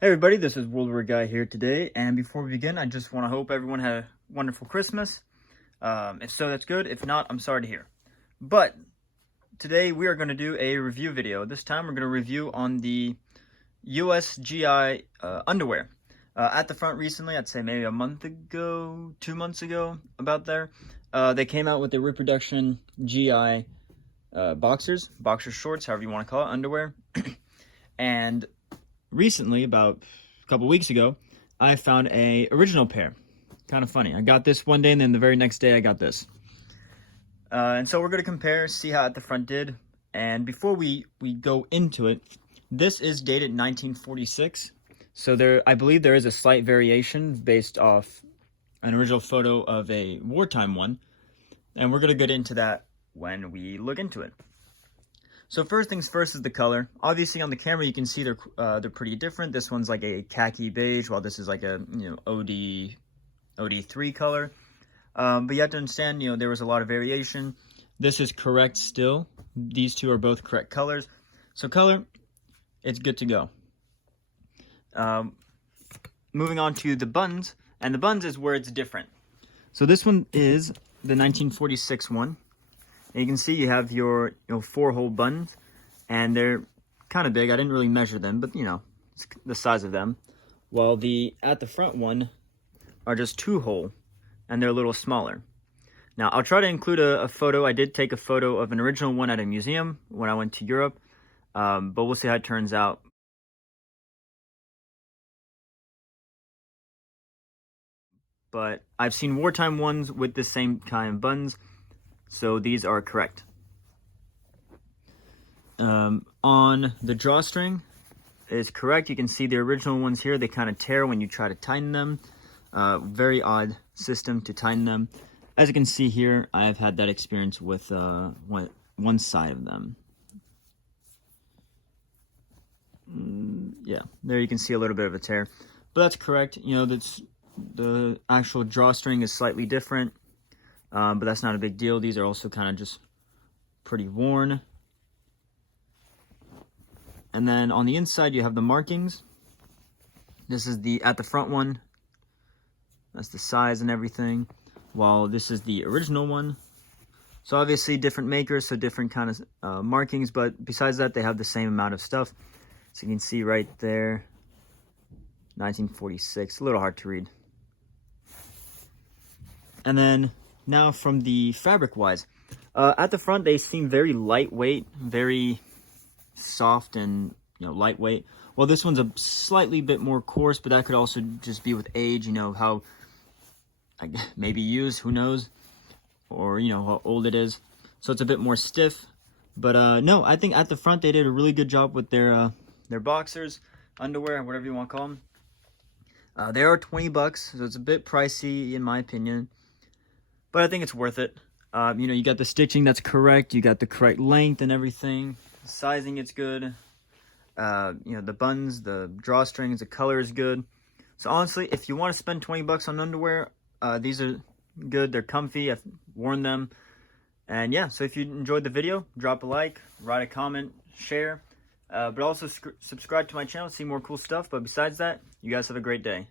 Hey everybody, this is World War Guy here today, and before we begin, I just want to hope everyone had a wonderful Christmas. If so, that's good. If not, I'm sorry to hear. But today we are going to do a review video. This time we're going to review on the U.S. GI underwear. At the front recently, I'd say maybe a month ago, 2 months ago, about there, they came out with the reproduction GI boxer shorts, however you want to call it, underwear. And recently, about a couple weeks ago, I found a original pair. Kind of funny. I got this one day, and then the very next day I got this. And so we're going to compare, see how at the front did. And before we go into it, this is dated 1946. So I believe there is a slight variation based off an original photo of a wartime one. And we're going to get into that when we look into it. So first things first is the color. Obviously on the camera you can see they're pretty different. This one's like a khaki beige, while this is like a OD3 color. But you have to understand, there was a lot of variation. This is correct still. These two are both correct colors. So color, it's good to go. Moving on to the buttons, and the buttons is where it's different. So this one is the 1946 one. And you can see you have your 4-hole buttons, and they're kind of big. I didn't really measure them, but it's the size of them. While at the front one are just 2-hole, and they're a little smaller. Now I'll try to include a photo. I did take a photo of an original one at a museum when I went to Europe, but we'll see how it turns out. But I've seen wartime ones with the same kind of buttons. So these are correct. On the drawstring is correct. You can see the original ones here. They kind of tear when you try to tighten them. Very odd system to tighten them. As you can see here, I've had that experience with one side of them. Yeah, there you can see a little bit of a tear. But that's correct. The actual drawstring is slightly different. But that's not a big deal. These are also kind of just pretty worn. And then on the inside, you have the markings. This is at the front one. That's the size and everything. While this is the original one. So obviously different makers, so different kind of markings. But besides that, they have the same amount of stuff. So you can see right there, 1946. A little hard to read. And then now from the fabric wise, at the front they seem very lightweight, very soft and lightweight. Well, this one's a slightly bit more coarse, but that could also just be with age, how maybe used, who knows, or how old it is. So it's a bit more stiff. But no, I think at the front they did a really good job with their boxers, underwear, whatever you want to call them. They are $20, so it's a bit pricey in my opinion. But I think it's worth it. You got the stitching that's correct. You got the correct length and everything. The sizing, it's good. The buttons, the drawstrings, the color is good. So honestly, if you want to spend $20 on underwear, these are good. They're comfy. I've worn them. And yeah, so if you enjoyed the video, drop a like, write a comment, share. But also subscribe to my channel to see more cool stuff. But besides that, you guys have a great day.